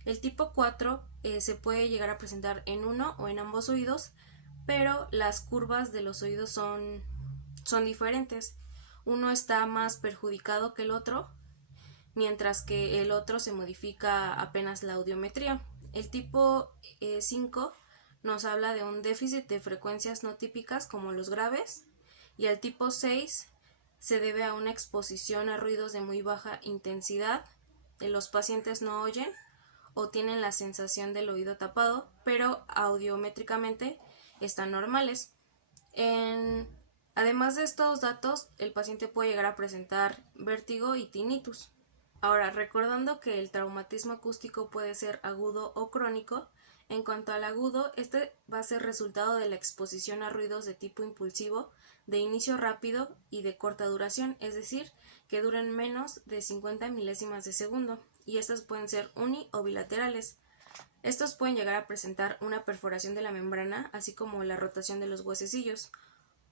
El tipo 4 se puede llegar a presentar en uno o en ambos oídos, pero las curvas de los oídos son diferentes. Uno está más perjudicado que el otro, mientras que el otro se modifica apenas la audiometría. El tipo 5 nos habla de un déficit de frecuencias no típicas como los graves, y el tipo 6 se debe a una exposición a ruidos de muy baja intensidad. Los pacientes no oyen o tienen la sensación del oído tapado, pero audiométricamente están normales. Además de estos datos, el paciente puede llegar a presentar vértigo y tinnitus. Ahora, recordando que el traumatismo acústico puede ser agudo o crónico, en cuanto al agudo, este va a ser resultado de la exposición a ruidos de tipo impulsivo, de inicio rápido y de corta duración, es decir, que duren menos de 50 milésimas de segundo, y estas pueden ser uni o bilaterales. Estos pueden llegar a presentar una perforación de la membrana, así como la rotación de los huesecillos,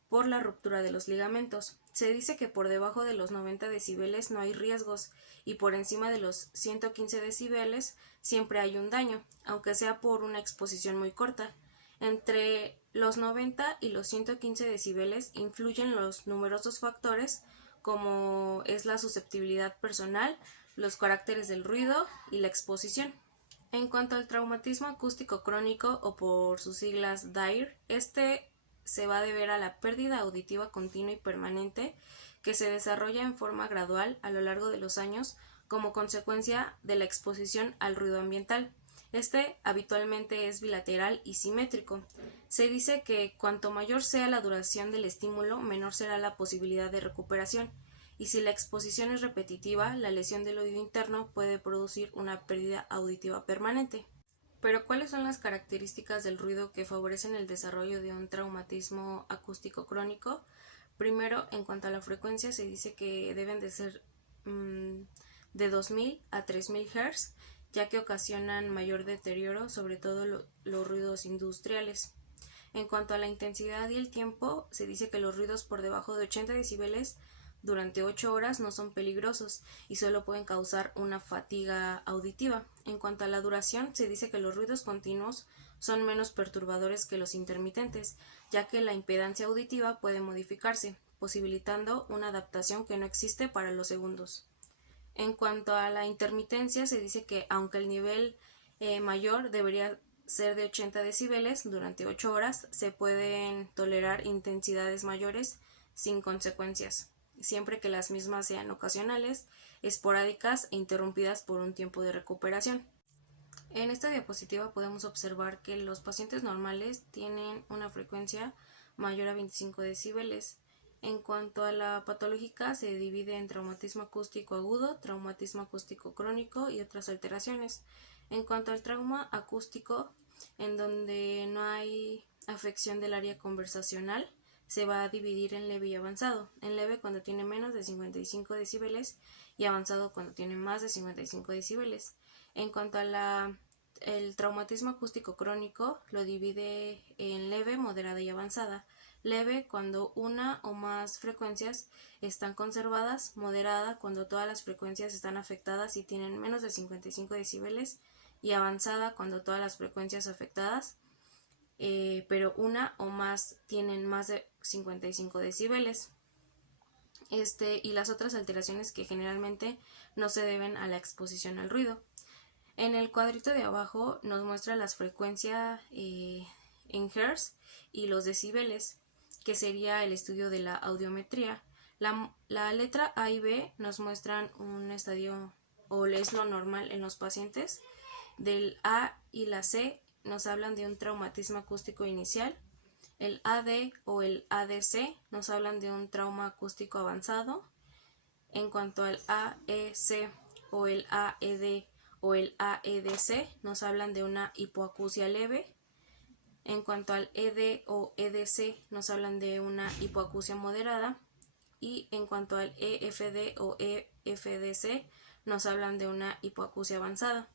por la ruptura de los ligamentos. Se dice que por debajo de los 90 decibeles no hay riesgos y por encima de los 115 decibeles siempre hay un daño, aunque sea por una exposición muy corta. Entre los 90 y los 115 decibeles influyen los numerosos factores como es la susceptibilidad personal, los caracteres del ruido y la exposición. En cuanto al traumatismo acústico crónico, o por sus siglas DAIR, este se va a deber a la pérdida auditiva continua y permanente que se desarrolla en forma gradual a lo largo de los años como consecuencia de la exposición al ruido ambiental. Este habitualmente es bilateral y simétrico. Se dice que cuanto mayor sea la duración del estímulo, menor será la posibilidad de recuperación, y si la exposición es repetitiva, la lesión del oído interno puede producir una pérdida auditiva permanente. Pero, ¿cuáles son las características del ruido que favorecen el desarrollo de un traumatismo acústico crónico? Primero, en cuanto a la frecuencia, se dice que deben de ser de 2000 a 3000 Hz, ya que ocasionan mayor deterioro, sobre todo los ruidos industriales. En cuanto a la intensidad y el tiempo, se dice que los ruidos por debajo de 80 decibeles durante 8 horas no son peligrosos y solo pueden causar una fatiga auditiva. En cuanto a la duración, se dice que los ruidos continuos son menos perturbadores que los intermitentes, ya que la impedancia auditiva puede modificarse, posibilitando una adaptación que no existe para los segundos. En cuanto a la intermitencia, se dice que aunque el nivel mayor debería ser de 80 decibeles durante 8 horas, se pueden tolerar intensidades mayores sin consecuencias, siempre que las mismas sean ocasionales, esporádicas e interrumpidas por un tiempo de recuperación. En esta diapositiva podemos observar que los pacientes normales tienen una frecuencia mayor a 25 decibeles. En cuanto a la patológica, se divide en traumatismo acústico agudo, traumatismo acústico crónico y otras alteraciones. En cuanto al trauma acústico, en donde no hay afección del área conversacional, se va a dividir en leve y avanzado. En leve cuando tiene menos de 55 decibeles y avanzado cuando tiene más de 55 decibeles. En cuanto a el traumatismo acústico crónico, lo divide en leve, moderada y avanzada. Leve cuando una o más frecuencias están conservadas, moderada cuando todas las frecuencias están afectadas y tienen menos de 55 decibeles, y avanzada cuando todas las frecuencias afectadas, pero una o más tienen más de 55 decibeles. Y las otras alteraciones que generalmente no se deben a la exposición al ruido. En el cuadrito de abajo nos muestra las frecuencias en Hertz y los decibeles, que sería el estudio de la audiometría. La letra A y B nos muestran un estadio, o es lo normal en los pacientes. Del A y la C nos hablan de un traumatismo acústico inicial. El AD o el ADC nos hablan de un trauma acústico avanzado. En cuanto al AEC o el AED o el AEDC nos hablan de una hipoacusia leve. En cuanto al ED o EDC nos hablan de una hipoacusia moderada. Y en cuanto al EFD o EFDC nos hablan de una hipoacusia avanzada.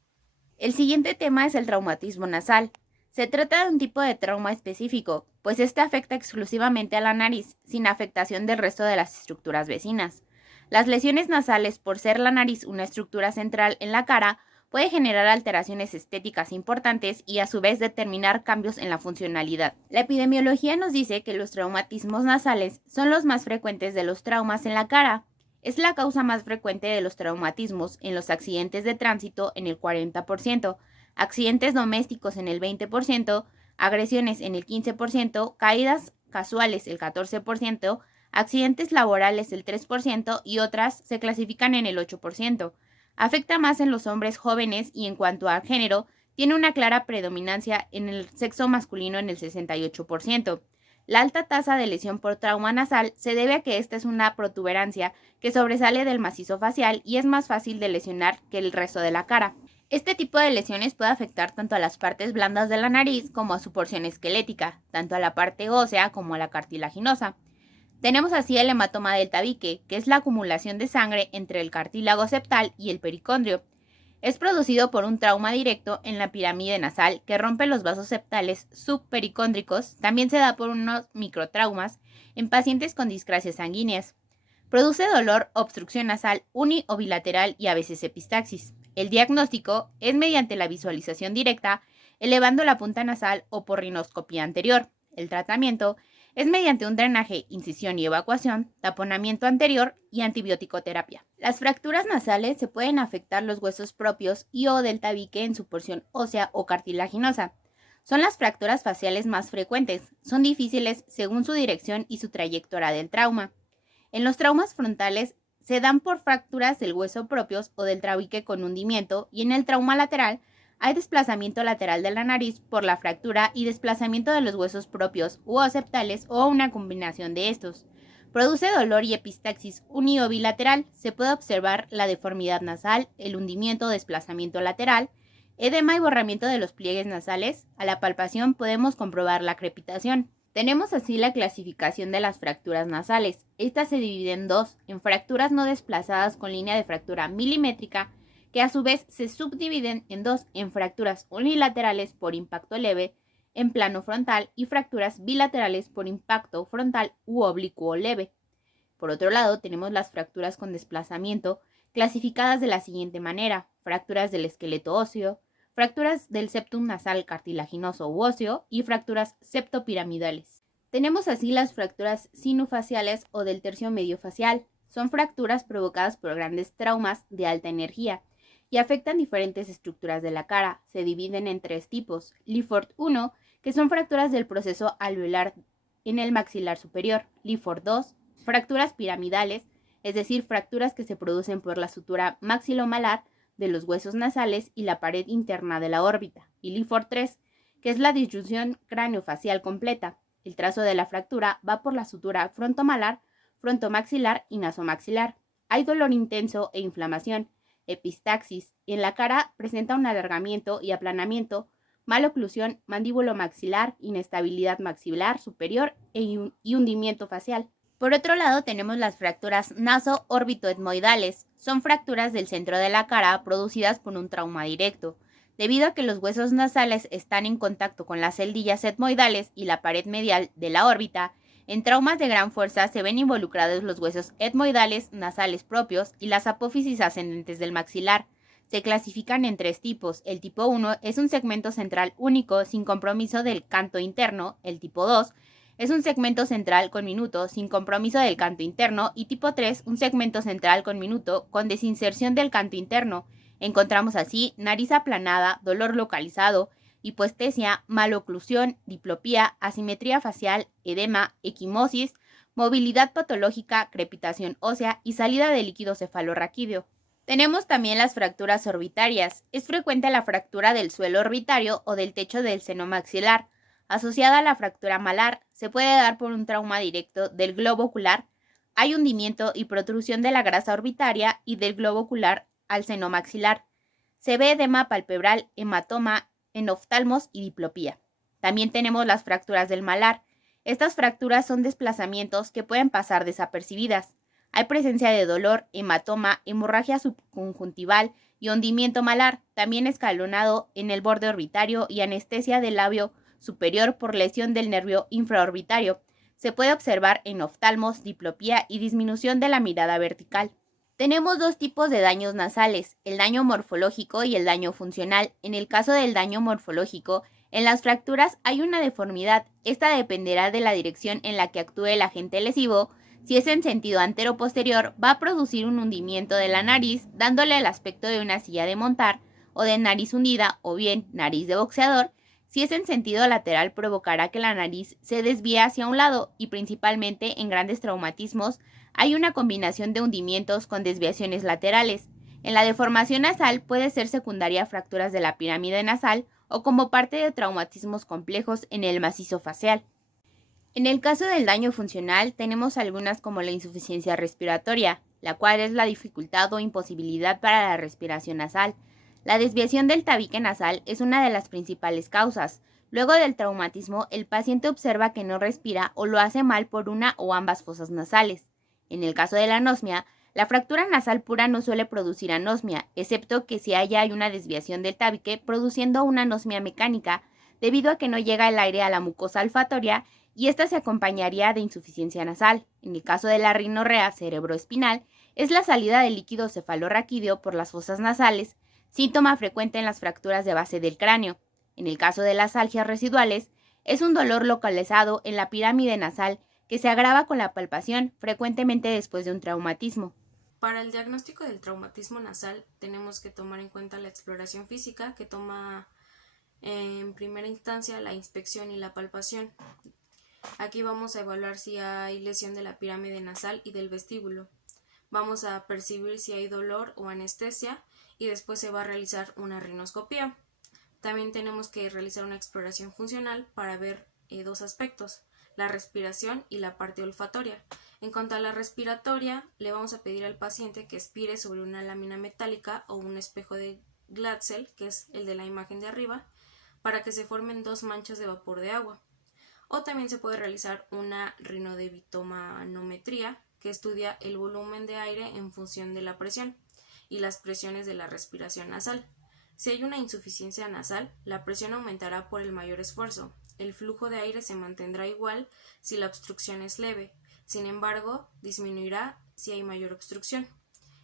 El siguiente tema es el traumatismo nasal. Se trata de un tipo de trauma específico, pues este afecta exclusivamente a la nariz, sin afectación del resto de las estructuras vecinas. Las lesiones nasales, por ser la nariz una estructura central en la cara, puede generar alteraciones estéticas importantes y a su vez determinar cambios en la funcionalidad. La epidemiología nos dice que los traumatismos nasales son los más frecuentes de los traumas en la cara. Es la causa más frecuente de los traumatismos en los accidentes de tránsito en el 40%, accidentes domésticos en el 20%, agresiones en el 15%, caídas casuales el 14%, accidentes laborales el 3% y otras se clasifican en el 8%. Afecta más en los hombres jóvenes y en cuanto al género, tiene una clara predominancia en el sexo masculino en el 68%. La alta tasa de lesión por trauma nasal se debe a que esta es una protuberancia que sobresale del macizo facial y es más fácil de lesionar que el resto de la cara. Este tipo de lesiones puede afectar tanto a las partes blandas de la nariz como a su porción esquelética, tanto a la parte ósea como a la cartilaginosa. Tenemos así el hematoma del tabique, que es la acumulación de sangre entre el cartílago septal y el pericondrio. Es producido por un trauma directo en la pirámide nasal que rompe los vasos septales subpericóndricos. También se da por unos microtraumas en pacientes con discrasias sanguíneas. Produce dolor, obstrucción nasal uni o bilateral y a veces epistaxis. El diagnóstico es mediante la visualización directa, elevando la punta nasal o por rinoscopía anterior. El tratamiento es mediante un drenaje, incisión y evacuación, taponamiento anterior y antibiótico-terapia. Las fracturas nasales se pueden afectar los huesos propios y o del tabique en su porción ósea o cartilaginosa. Son las fracturas faciales más frecuentes. Son difíciles según su dirección y su trayectoria del trauma. En los traumas frontales se dan por fracturas del hueso propios o del tabique con hundimiento, y en el trauma lateral hay desplazamiento lateral de la nariz por la fractura y desplazamiento de los huesos propios u ocipitales o una combinación de estos. Produce dolor y epistaxis uni o bilateral. Se puede observar la deformidad nasal, el hundimiento o desplazamiento lateral, edema y borramiento de los pliegues nasales. A la palpación podemos comprobar la crepitación. Tenemos así la clasificación de las fracturas nasales. Estas se dividen en dos, en fracturas no desplazadas con línea de fractura milimétrica, que a su vez se subdividen en dos, en fracturas unilaterales por impacto leve en plano frontal y fracturas bilaterales por impacto frontal u oblicuo leve. Por otro lado, tenemos las fracturas con desplazamiento, clasificadas de la siguiente manera: fracturas del esqueleto óseo, fracturas del septum nasal cartilaginoso u óseo y fracturas septopiramidales. Tenemos así las fracturas sinufaciales o del tercio medio facial. Son fracturas provocadas por grandes traumas de alta energía y afectan diferentes estructuras de la cara. Se dividen en tres tipos: Lyford 1, que son fracturas del proceso alveolar en el maxilar superior; Lyford 2, fracturas piramidales, es decir, fracturas que se producen por la sutura maxilomalar de los huesos nasales y la pared interna de la órbita; y Lyford 3, que es la disyunción craneofacial completa. El trazo de la fractura va por la sutura frontomalar, frontomaxilar y nasomaxilar. Hay dolor intenso e inflamación, epistaxis, y en la cara presenta un alargamiento y aplanamiento maloclusión mandíbulo-maxilar, inestabilidad maxilar superior y hundimiento facial. Por otro lado, tenemos las fracturas naso-órbito-etmoidales. Son fracturas del centro de la cara producidas por un trauma directo. Debido a que los huesos nasales están en contacto con las celdillas etmoidales y la pared medial de la órbita, en traumas de gran fuerza se ven involucrados los huesos etmoidales nasales propios y las apófisis ascendentes del maxilar. Se clasifican en tres tipos. El tipo 1 es un segmento central único sin compromiso del canto interno. El tipo 2 es un segmento central con minuto sin compromiso del canto interno. Y tipo 3, un segmento central con minuto con desinserción del canto interno. Encontramos así nariz aplanada, dolor localizado, hipoestesia, maloclusión, diplopía, asimetría facial, edema, equimosis, movilidad patológica, crepitación ósea y salida de líquido cefalorraquídeo. Tenemos también las fracturas orbitarias. Es frecuente la fractura del suelo orbitario o del techo del seno maxilar. Asociada a la fractura malar, se puede dar por un trauma directo del globo ocular. Hay hundimiento y protrusión de la grasa orbitaria y del globo ocular al seno maxilar. Se ve edema palpebral, hematoma, enoftalmos y diplopía. También tenemos las fracturas del malar. Estas fracturas son desplazamientos que pueden pasar desapercibidas. Hay presencia de dolor, hematoma, hemorragia subconjuntival y hundimiento malar, también escalonado en el borde orbitario y anestesia del labio superior por lesión del nervio infraorbitario. Se puede observar enoftalmos, diplopía y disminución de la mirada vertical. Tenemos dos tipos de daños nasales, el daño morfológico y el daño funcional. En el caso del daño morfológico, en las fracturas hay una deformidad. Esta dependerá de la dirección en la que actúe el agente lesivo. Si es en sentido antero-posterior, va a producir un hundimiento de la nariz, dándole el aspecto de una silla de montar o de nariz hundida o bien nariz de boxeador. Si es en sentido lateral, provocará que la nariz se desvíe hacia un lado y principalmente en grandes traumatismos hay una combinación de hundimientos con desviaciones laterales. En la deformación nasal puede ser secundaria a fracturas de la pirámide nasal o como parte de traumatismos complejos en el macizo facial. En el caso del daño funcional tenemos algunas como la insuficiencia respiratoria, la cual es la dificultad o imposibilidad para la respiración nasal. La desviación del tabique nasal es una de las principales causas. Luego del traumatismo, el paciente observa que no respira o lo hace mal por una o ambas fosas nasales. En el caso de la anosmia, la fractura nasal pura no suele producir anosmia, excepto que si hay una desviación del tabique produciendo una anosmia mecánica, debido a que no llega el aire a la mucosa olfatoria y esta se acompañaría de insuficiencia nasal. En el caso de la rinorrea cerebroespinal, es la salida de líquido cefalorraquídeo por las fosas nasales, síntoma frecuente en las fracturas de base del cráneo. En el caso de las algias residuales, es un dolor localizado en la pirámide nasal que se agrava con la palpación, frecuentemente después de un traumatismo. Para el diagnóstico del traumatismo nasal tenemos que tomar en cuenta la exploración física, que toma en primera instancia la inspección y la palpación. Aquí vamos a evaluar si hay lesión de la pirámide nasal y del vestíbulo. Vamos a percibir si hay dolor o anestesia y después se va a realizar una rinoscopía. También tenemos que realizar una exploración funcional para ver dos aspectos, la respiración y la parte olfatoria. En cuanto a la respiratoria, le vamos a pedir al paciente que expire sobre una lámina metálica o un espejo de Glatzel, que es el de la imagen de arriba, para que se formen dos manchas de vapor de agua. O también se puede realizar una rinodebitomanometría, que estudia el volumen de aire en función de la presión y las presiones de la respiración nasal. Si hay una insuficiencia nasal, la presión aumentará por el mayor esfuerzo. El flujo de aire se mantendrá igual si la obstrucción es leve, sin embargo, disminuirá si hay mayor obstrucción.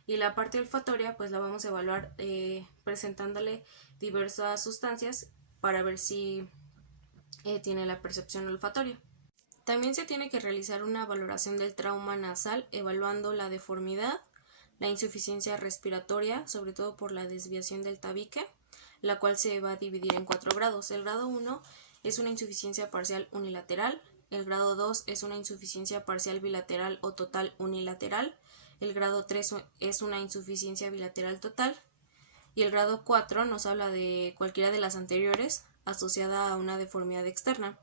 Y la parte olfatoria, pues la vamos a evaluar presentándole diversas sustancias para ver si tiene la percepción olfatoria. También se tiene que realizar una valoración del trauma nasal, evaluando la deformidad, la insuficiencia respiratoria, sobre todo por la desviación del tabique, la cual se va a dividir en 4 grados. El grado 1 es una insuficiencia parcial unilateral, el grado 2 es una insuficiencia parcial bilateral o total unilateral, el grado 3 es una insuficiencia bilateral total y el grado 4 nos habla de cualquiera de las anteriores asociada a una deformidad externa.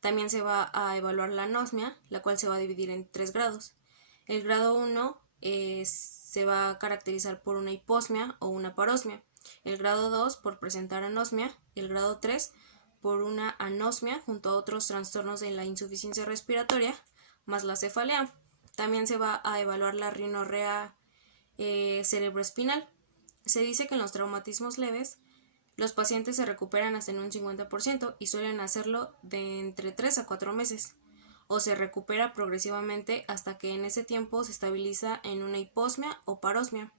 También se va a evaluar la anosmia, la cual se va a dividir en 3 grados. El grado 1 se va a caracterizar por una hiposmia o una parosmia. el grado 2 por presentar anosmia y el grado 3 por una anosmia junto a otros trastornos de la insuficiencia respiratoria más la cefalea. También se va a evaluar la rinorrea cerebroespinal. Se dice que en los traumatismos leves los pacientes se recuperan hasta en un 50% y suelen hacerlo de entre 3 a 4 meses, o se recupera progresivamente hasta que en ese tiempo se estabiliza en una hiposmia o parosmia,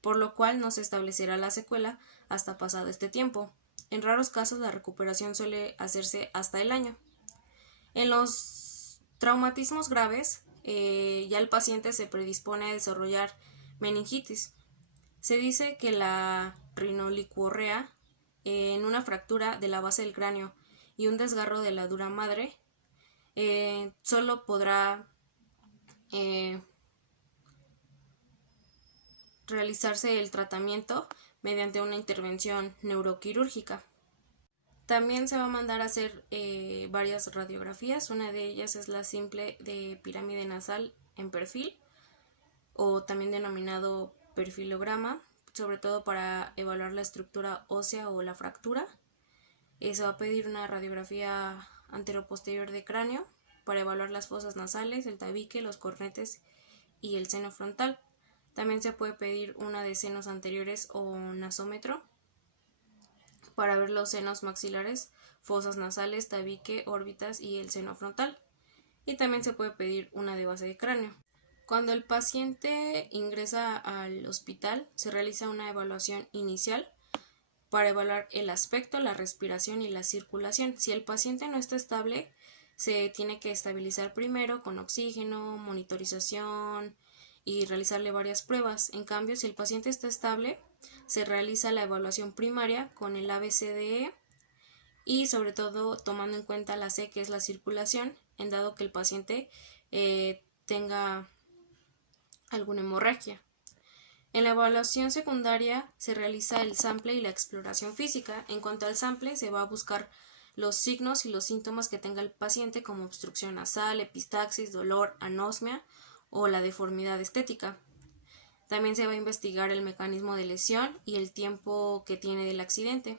por lo cual no se establecerá la secuela hasta pasado este tiempo. En raros casos la recuperación suele hacerse hasta el año. En los traumatismos graves, ya el paciente se predispone a desarrollar meningitis. Se dice que la rinolicorea en una fractura de la base del cráneo y un desgarro de la dura madre solo podrá realizarse el tratamiento mediante una intervención neuroquirúrgica. También se va a mandar a hacer varias radiografías. Una de ellas es la simple de pirámide nasal en perfil, o también denominado perfilograma, sobre todo para evaluar la estructura ósea o la fractura. Se va a pedir una radiografía anteroposterior de cráneo para evaluar las fosas nasales, el tabique, los cornetes y el seno frontal. También se puede pedir una de senos anteriores o nasómetro para ver los senos maxilares, fosas nasales, tabique, órbitas y el seno frontal. Y también se puede pedir una de base de cráneo. Cuando el paciente ingresa al hospital, se realiza una evaluación inicial para evaluar el aspecto, la respiración y la circulación. Si el paciente no está estable, se tiene que estabilizar primero con oxígeno, monitorización y realizarle varias pruebas. En cambio, si el paciente está estable, se realiza la evaluación primaria con el ABCDE y sobre todo tomando en cuenta la C, que es la circulación, en dado que el paciente tenga alguna hemorragia. En la evaluación secundaria se realiza el sample y la exploración física. En cuanto al sample, se va a buscar los signos y los síntomas que tenga el paciente, como obstrucción nasal, epistaxis, dolor, anosmia o la deformidad estética. También se va a investigar el mecanismo de lesión y el tiempo que tiene del accidente.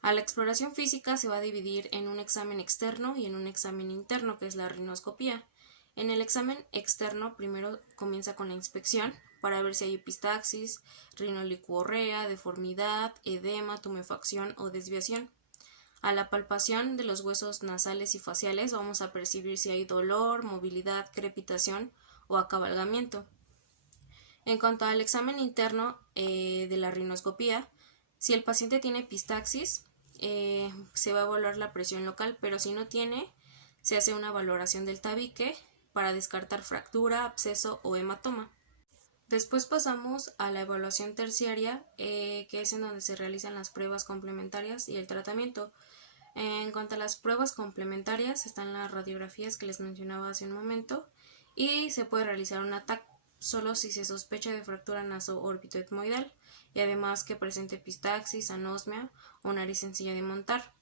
A la exploración física se va a dividir en un examen externo y en un examen interno, que es la rinoscopía. En el examen externo primero comienza con la inspección para ver si hay epistaxis, rinolicorea, deformidad, edema, tumefacción o desviación. A la palpación de los huesos nasales y faciales vamos a percibir si hay dolor, movilidad, crepitación o acabalgamiento. En cuanto al examen interno de la rinoscopía, si el paciente tiene epistaxis, se va a evaluar la presión local, pero si no tiene, se hace una valoración del tabique para descartar fractura, absceso o hematoma. Después pasamos a la evaluación terciaria, que es en donde se realizan las pruebas complementarias y el tratamiento. En cuanto a las pruebas complementarias, están las radiografías que les mencionaba hace un momento y se puede realizar un TAC solo si se sospecha de fractura naso-orbitoetmoidal y además que presente epistaxis, anosmia o nariz sencilla de montar.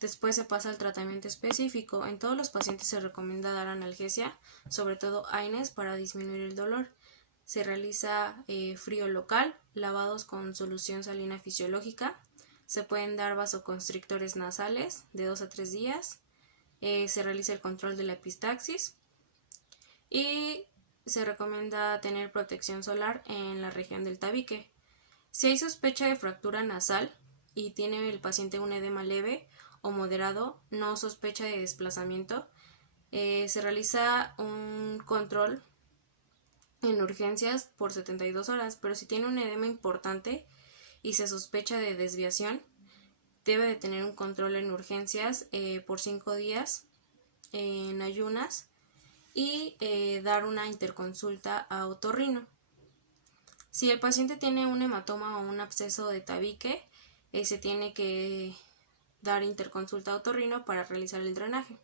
Después se pasa al tratamiento específico. En todos los pacientes se recomienda dar analgesia, sobre todo AINES, para disminuir el dolor. Se realiza frío local, lavados con solución salina fisiológica. Se pueden dar vasoconstrictores nasales de 2 a 3 días. Se realiza el control de la epistaxis y se recomienda tener protección solar en la región del tabique. Si hay sospecha de fractura nasal y tiene el paciente un edema leve o moderado, no sospecha de desplazamiento, se realiza un control en urgencias por 72 horas, pero si tiene un edema importante y se sospecha de desviación, debe de tener un control en urgencias por 5 días en ayunas y dar una interconsulta a otorrino. Si el paciente tiene un hematoma o un absceso de tabique, se tiene que dar interconsulta a otorrino para realizar el drenaje.